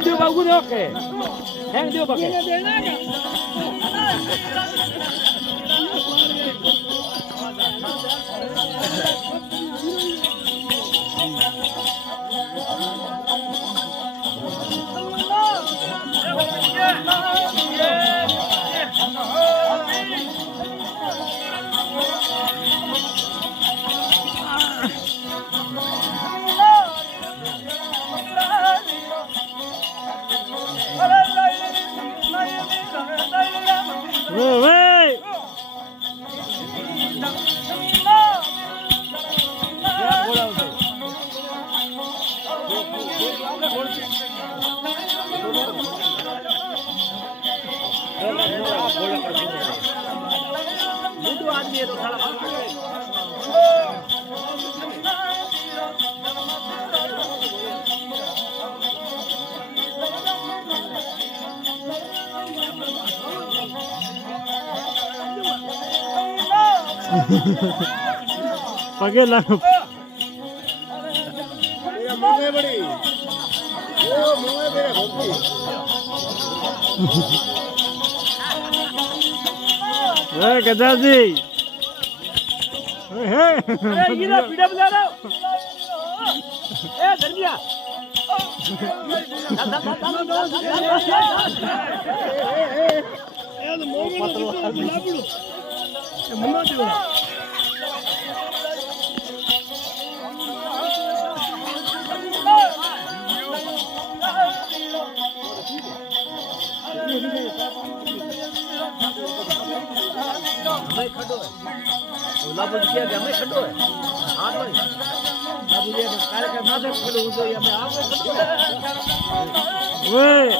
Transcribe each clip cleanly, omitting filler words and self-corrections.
Dia bagus dah ke? Hang dia pakai. Woi. Pakai lah. गदा जी ये पीड़ा बजा रहा ए धनिया लाभ किया गया मैं खड़ो है हाथ में लाभ ये कार्यक्रम ना दे खड़ो हो या मैं आप वे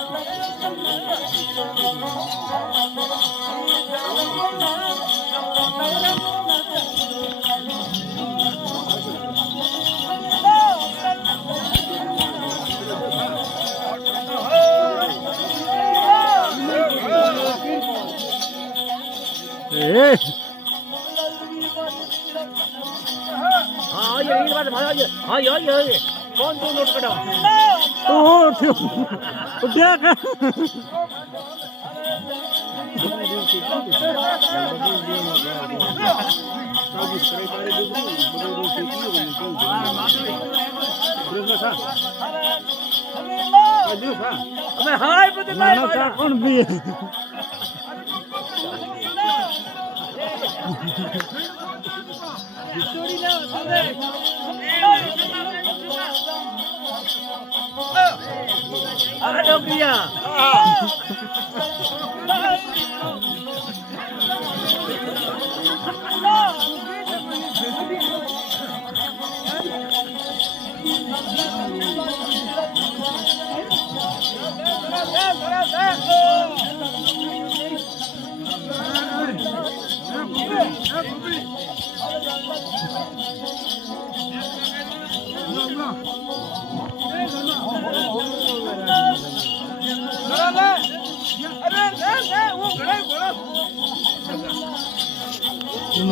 हाँ ये बात भाई हाँ ये कौन तो नोट कटा तो क्या कर हाय कौन भी अरे डोकरिया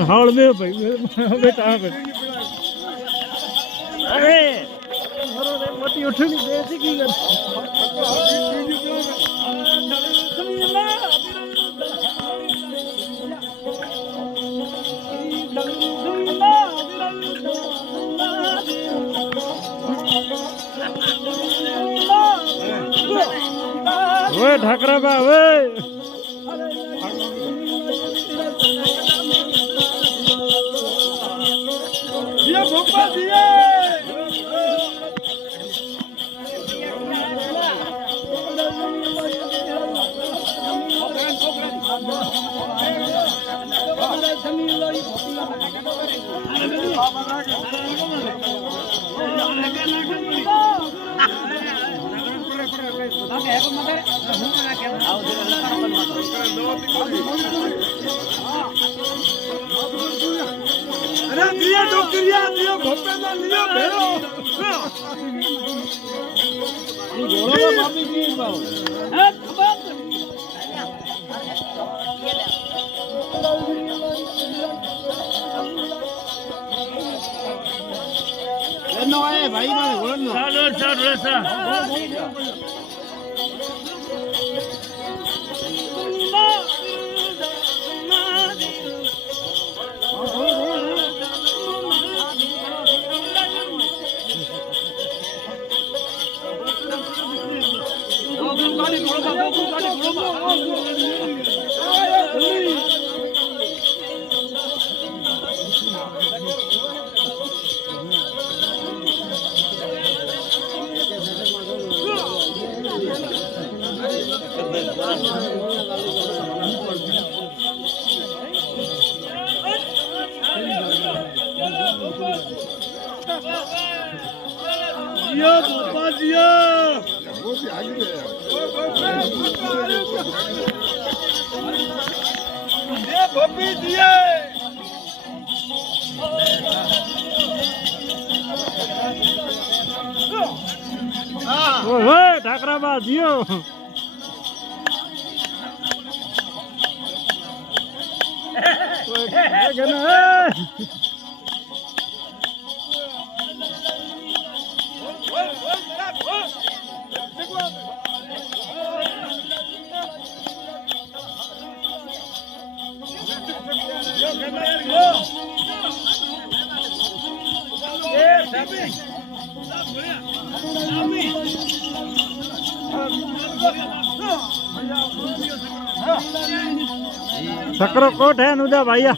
हाल में भाई बेटा अरे मोटी उठनी देसी की कर ओए ढाकरा बा ओए ये भोपा दिए अरे दिया डॉक्टरिया दिया भोपे ना लिया भेड़ो ये घोड़ा बापी की बात है खबर नो आए भाई माने घोड़ा ઠાકરા બા જીઓ सकरो कोट है नुदा भैया।